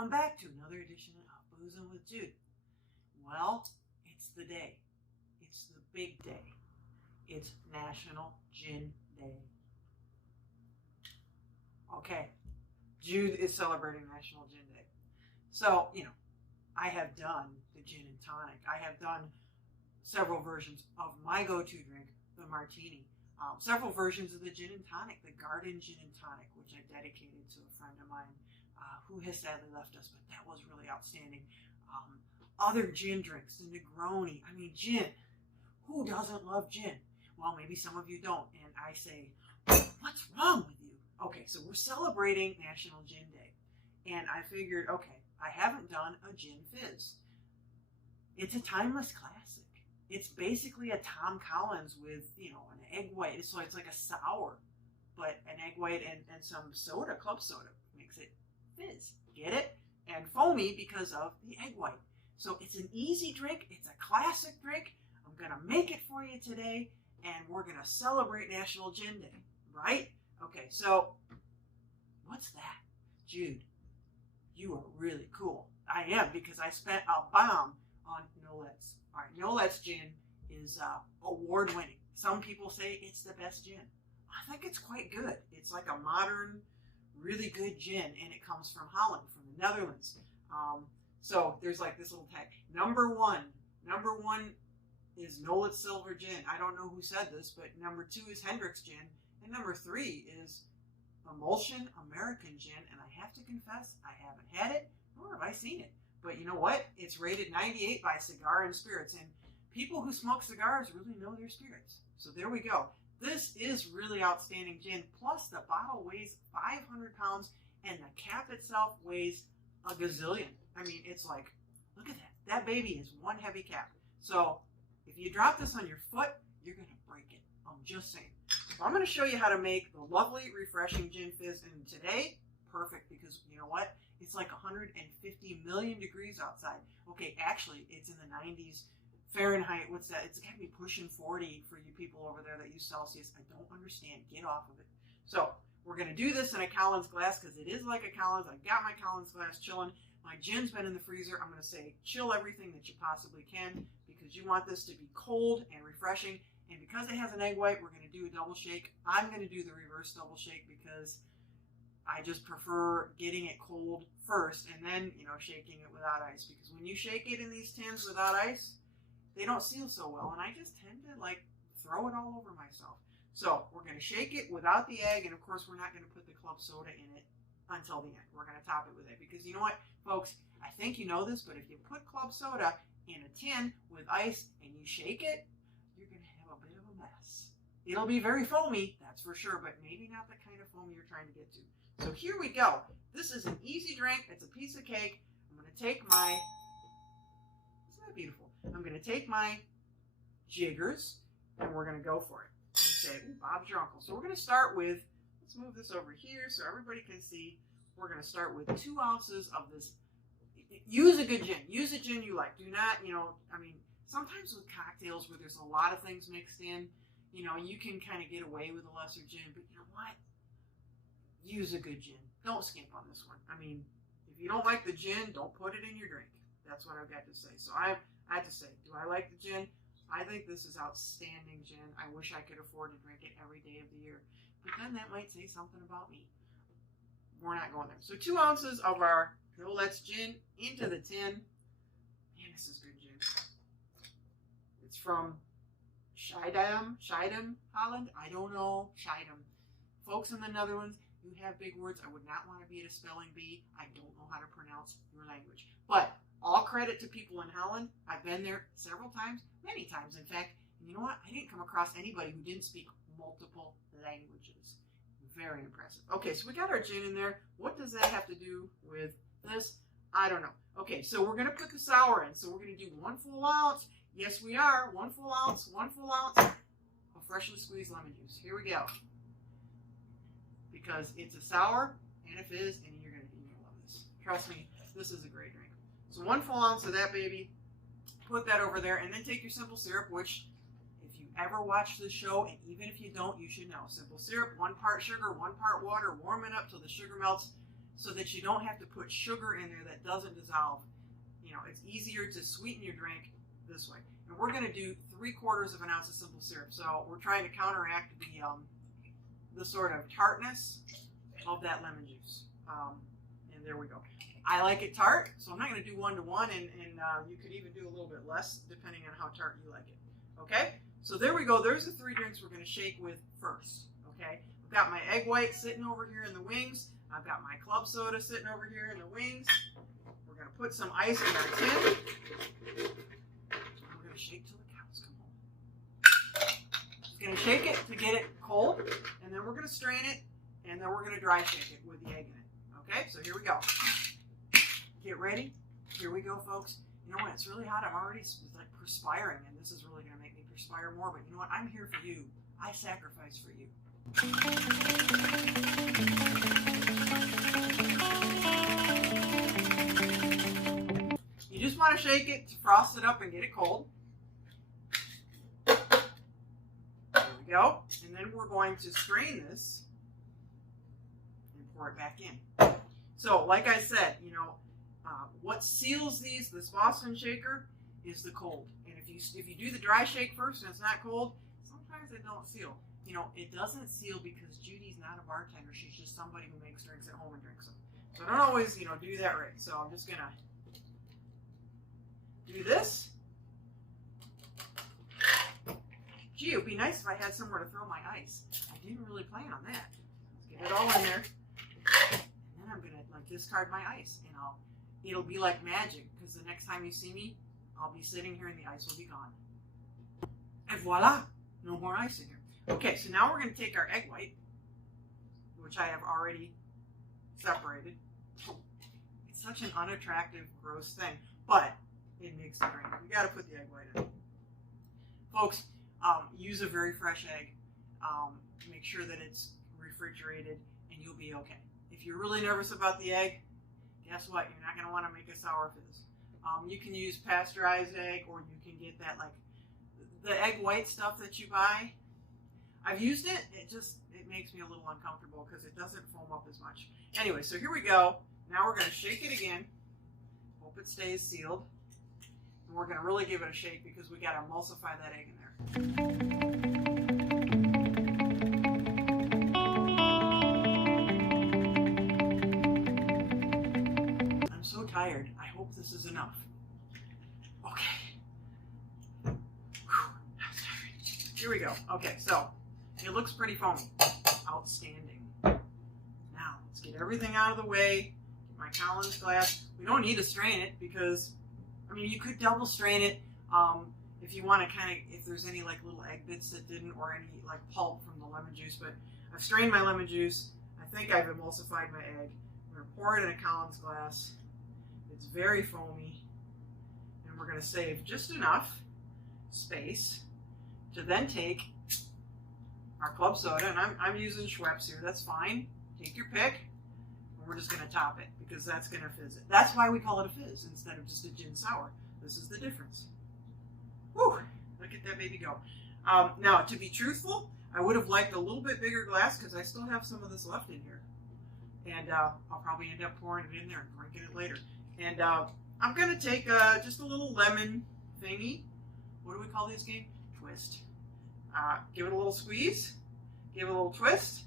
Welcome back to another edition of Boozing with Jude. Well, it's the day. It's the big day. It's National Gin Day. Okay, Jude is celebrating National Gin Day. So, I have done the gin and tonic. I have done several versions of my go-to drink, the martini. Several versions of the gin and tonic, the garden gin and tonic, which I dedicated to a friend of mine who has sadly left us, but that was really outstanding. Other gin drinks, the Negroni. I mean, gin. Who doesn't love gin? Well, maybe some of you don't. And I say, what's wrong with you? Okay, so we're celebrating National Gin Day. And I figured, okay, I haven't done a gin fizz. It's a timeless classic. It's basically a Tom Collins with, an egg white. So it's like a sour, but an egg white and some soda, club soda, makes it fizz. Get it? And foamy because of the egg white. So it's an easy drink. It's a classic drink. I'm going to make it for you today, and we're going to celebrate National Gin Day, right? Okay, so what's that? Jude, you are really cool. I am, because I spent a bomb on Nolet's. All right, Nolet's gin is award-winning. Some people say it's the best gin. I think it's quite good. It's like a modern, really good gin, and it comes from Holland, from the Netherlands. So there's like this little tag. Number one is Nolet's Silver Gin. I don't know who said this, but number 2 is Hendrick's Gin, and number 3 is Emulsion American Gin. And I have to confess, I haven't had it, nor have I seen it. But you know what? It's rated 98 by Cigar and Spirits, and people who smoke cigars really know their spirits. So there we go. This is really outstanding gin. Plus, the bottle weighs 500 pounds, and the cap itself weighs a gazillion. I mean, it's like, look at that. That baby is one heavy cap. So if you drop this on your foot, you're going to break it. I'm just saying. So I'm going to show you how to make the lovely, refreshing gin fizz. And today, perfect, because you know what? It's like 150 million degrees outside. Okay, actually, it's in the 90s Fahrenheit. What's that? It's got to be pushing 40 for you people over there that use Celsius. I don't understand. Get off of it. So we're going to do this in a Collins glass because it is like a Collins. I got my Collins glass chilling. My gin's been in the freezer. I'm going to say chill everything that you possibly can because you want this to be cold and refreshing. And because it has an egg white, we're going to do a double shake. I'm going to do the reverse double shake because I just prefer getting it cold first and then, shaking it without ice. Because when you shake it in these tins without ice, they don't seal so well. And I just tend to throw it all over myself. So we're going to shake it without the egg. And of course, we're not going to put the club soda in it until the end. We're going to top it with it. Because you know what, folks? I think you know this, but if you put club soda in a tin with ice and you shake it, you're going to have a bit of a mess. It'll be very foamy, that's for sure, but maybe not the kind of foam you're trying to get to. So here we go. This is an easy drink. It's a piece of cake. I'm going to take my, isn't that beautiful? I'm going to take my jiggers and we're going to go for it. And say, ooh, Bob's your uncle. So we're going to start with, let's move this over here so everybody can see. We're going to start with 2 ounces of this. Use a good gin. Use a gin you like. Do not, sometimes with cocktails where there's a lot of things mixed in, you can kind of get away with a lesser gin. But you know what? Use a good gin. Don't skimp on this one. If you don't like the gin, don't put it in your drink. That's what I've got to say. So I have to say, do I like the gin? I think this is outstanding gin. I wish I could afford to drink it every day of the year. But then that might say something about me. We're not going there. So 2 ounces of our Nolet's gin into the tin. Man, this is good gin. It's from Schiedam, Holland. I don't know. Schiedam. Folks in the Netherlands, you have big words. I would not want to be at a spelling bee. I don't know how to pronounce your language. But all credit to people in Holland. I've been there several times, many times, in fact. And you know what? I didn't come across anybody who didn't speak multiple languages. Very impressive. Okay, so we got our gin in there. What does that have to do with this? I don't know. Okay, so we're going to put the sour in. So we're going to do 1 full ounce. Yes, we are. 1 full ounce, 1 full ounce of freshly squeezed lemon juice. Here we go. Because it's a sour and a fizz, and you're going to love this. Trust me, this is a great drink. So 1 full ounce of that baby. Put that over there, and then take your simple syrup, which if you ever watch this show, and even if you don't, you should know. Simple syrup, 1 part sugar, 1 part water. Warm it up till the sugar melts. so that you don't have to put sugar in there that doesn't dissolve. You know, it's easier to sweeten your drink this way. And we're going to do 3/4 of an ounce of simple syrup. So we're trying to counteract the sort of tartness of that lemon juice. And there we go. I like it tart, so I'm not going to do 1-to-1, and you could even do a little bit less depending on how tart you like it. Okay, so there we go. There's the 3 drinks we're going to shake with first. Okay, I've got my egg white sitting over here in the wings. I've got my club soda sitting over here in the wings. We're going to put some ice in our tin. We're going to shake till the cows come home. Just going to shake it to get it cold, and then we're going to strain it, and then we're going to dry shake it with the egg in it. Okay, so here we go. Get ready. Here we go, folks. You know what? It's really hot. I'm already like perspiring, and this is really going to make me perspire more. But you know what? I'm here for you. I sacrifice for you. You just want to shake it to frost it up and get it cold. There we go. And then we're going to strain this and pour it back in. So, like I said, you know, what seals this Boston shaker is the cold. And if you do the dry shake first and it's not cold, sometimes it don't seal. You know, it doesn't seal because Judy's not a bartender. She's just somebody who makes drinks at home and drinks them. So I don't always, you know, do that right. So I'm just gonna do this. Gee, it would be nice if I had somewhere to throw my ice. I didn't really plan on that. Let's get it all in there. And then I'm gonna like discard my ice, and it'll be like magic, because the next time you see me, I'll be sitting here and the ice will be gone. And voila, no more ice in here. Okay, so now we're going to take our egg white, which I have already separated. It's such an unattractive, gross thing, but it makes the drink. We got to put the egg white in. Folks, use a very fresh egg. Make sure that it's refrigerated, and you'll be okay. If you're really nervous about the egg, guess what? You're not going to want to make a sour fizz. You can use pasteurized egg, or you can get that, like, the egg white stuff that you buy. I've used it. It makes me a little uncomfortable because it doesn't foam up as much. Anyway, so here we go. Now we're going to shake it again. Hope it stays sealed. And we're going to really give it a shake because we got to emulsify that egg in there. I'm so tired. I hope this is enough. Okay. Whew, that was tiring. Here we go. Okay, so it looks pretty foamy. Outstanding. Now, let's get everything out of the way. Get my Collins glass. We don't need to strain it because, I mean, you could double strain it if you want to kind of, if there's any like little egg bits that didn't, or any like pulp from the lemon juice. But I've strained my lemon juice. I think I've emulsified my egg. I'm going to pour it in a Collins glass. It's very foamy. And we're going to save just enough space to then take our club soda, and I'm using Schweppes here. That's fine. Take your pick, and we're just going to top it because that's going to fizz it. That's why we call it a fizz instead of just a gin sour. This is the difference. Whew! Look at that baby go. Now, to be truthful, I would have liked a little bit bigger glass because I still have some of this left in here, and I'll probably end up pouring it in there and drinking it later. And I'm going to take just a little lemon thingy. What do we call this game? Twist. Give it a little squeeze, give it a little twist.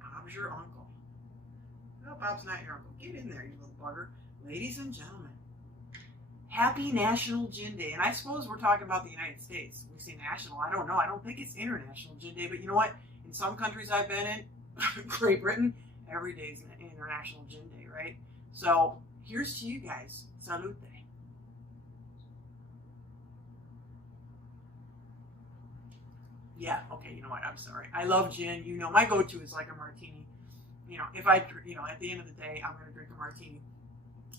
Bob's your uncle. No, Bob's not your uncle. Get in there, you little bugger. Ladies and gentlemen, happy National Gin Day. And I suppose we're talking about the United States. We say national. I don't know. I don't think it's International Gin Day. But you know what? In some countries I've been in, Great Britain, every day is an International Gin Day, right? So here's to you guys. Salute. Yeah, okay, you know what, I'm sorry. I love gin. You know, my go-to is like a martini. You know, if I, you know, at the end of the day, I'm going to drink a martini.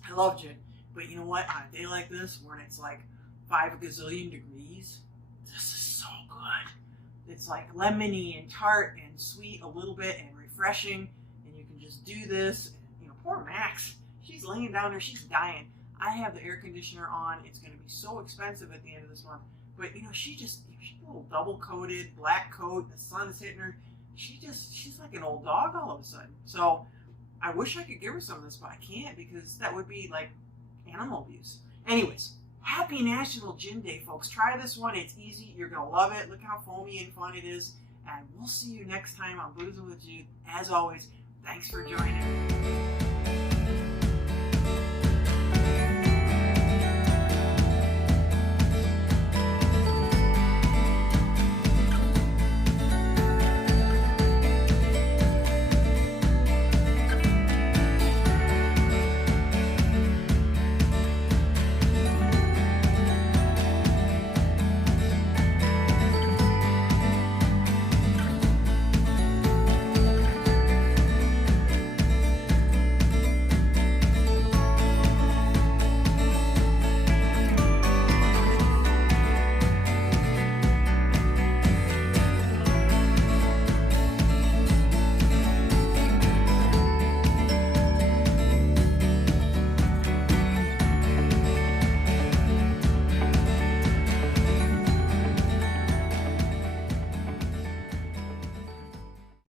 I love gin. But you know what, on a day like this, when it's like 5 gazillion degrees, this is so good. It's like lemony and tart and sweet a little bit and refreshing. And you can just do this. And, you know, poor Max. She's laying down there. She's dying. I have the air conditioner on. It's going to be so expensive at the end of this month. But, you know, she's a little double-coated, black coat, the sun's hitting her. she's like an old dog all of a sudden. So I wish I could give her some of this, but I can't because that would be like animal abuse. Anyways, happy National Gin Day, folks. Try this one. It's easy. You're going to love it. Look how foamy and fun it is. And we'll see you next time on Boozing with Jude. As always, thanks for joining.